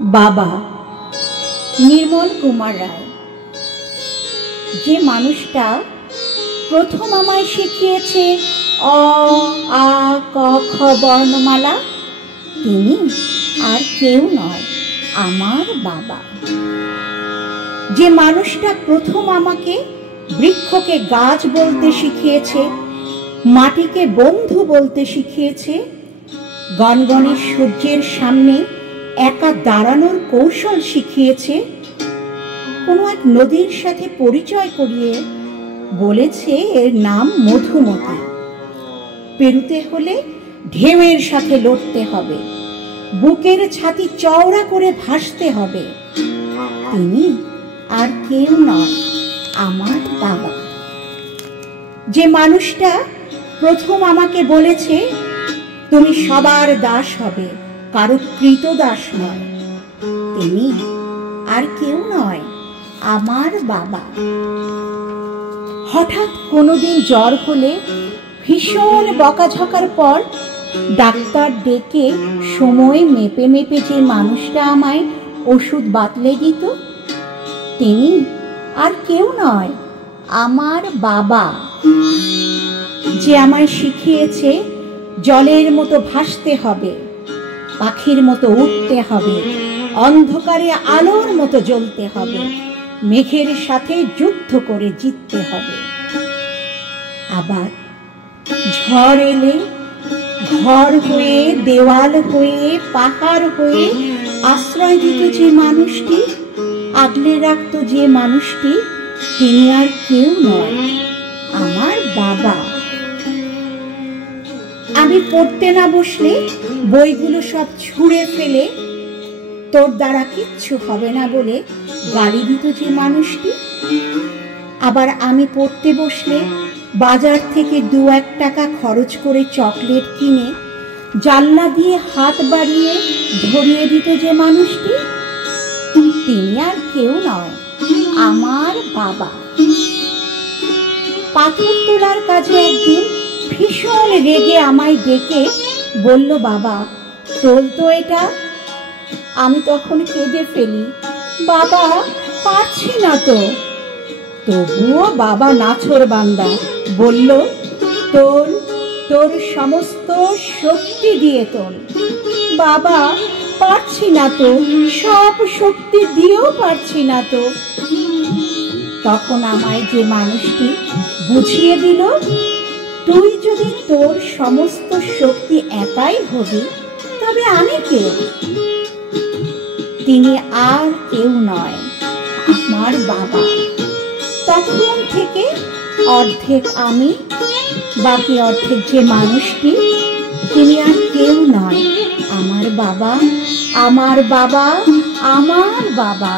বাবা নির্মল কুমার রায়। যে মানুষটা প্রথম আমায় শিখিয়েছে অ আ ক খ বর্ণমালা, তিনি আর কেউ নয়, আমার বাবা। যে মানুষটা প্রথম আমাকে বৃক্ষকে গাছ বলতে শিখিয়েছে, মাটিকে বন্ধু বলতে শিখিয়েছে, গনগনে সূর্যের সামনে একা দাঁড়ানোর কৌশল শিখিয়েছে, কোনো এক নদীর সাথে পরিচয় করিয়ে বলেছে এর নাম মধুমতি, পেরুতে হলে ঢেউয়ের সাথে লড়তে হবে, বুকের ছাতি চওড়া করে ভাসতে হবে, তিনি আর কেউ নয়, আমার বাবা। যে মানুষটা প্রথম আমাকে বলেছে তুমি সবার দাস হবে, কারো কৃতদাস নয়, তিনি আর কেউ নয়, আমার বাবা। হঠাৎ কোনোদিন জ্বর হলে ভীষণ বকাঝকার পর ডাক্তার ডেকে সময় মেপে মেপে যে মানুষটা আমায় ওষুধ বাতলে দিত, তিনি আর কেউ নয়, আমার বাবা। যে আমায় শিখিয়েছে জলের মতো ভাসতে হবে, পাখির মতো উঠতে হবে, অন্ধকারে আলোর মতো জ্বলতে হবে, মেঘের সাথে যুদ্ধ করে জিততে হবে। আবার ঝড় এলে ঘর হয়ে, দেওয়াল হয়ে, পাহাড় হয়ে আশ্রয় দিত যে মানুষটি, আগলে রাখতো যে মানুষটি, তিনি আর কেউ নয়, আমার বাবা। আমি পড়তে না বসলে বইগুলো সব ছুঁড়ে ফেলে তোর দ্বারা কিচ্ছু হবে না বলে গালি দিত যে মানুষটি, আবার আমি পড়তে বসলে বাজার থেকে 2-1 টাকা খরচ করে চকলেট কিনে জানলা দিয়ে হাত বাড়িয়ে ধরিয়ে দিত যে মানুষটি, তিনি আর কেউ নয়, আমার বাবা। পাথর তোলার কাজে একদিন ভীষণ রেগে আমায় ডেকে বলল, বাবা তোল তো এটা। আমি তখন কেঁদে ফেলি, বাবা পারছি না তো। তবুও বাবা নাছোড়বান্দা বলল, তোল, তোর সমস্ত শক্তি দিয়ে তোল। বাবা পারছি না তো, সব শক্তি দিয়েও পারছি না তো। তখন আমায় যে মানুষটি বুঝিয়ে দিল, তুই যদি তোর সমস্ত শক্তি একাই হবি তবে আমি কে? তিনি আর কেউ নয়, আমার বাবা। তখন থেকে অর্ধেক আমি, বাকি অর্ধেক যে মানুষটি, তিনি আর কেউ নয়, আমার বাবা, আমার বাবা, আমার বাবা।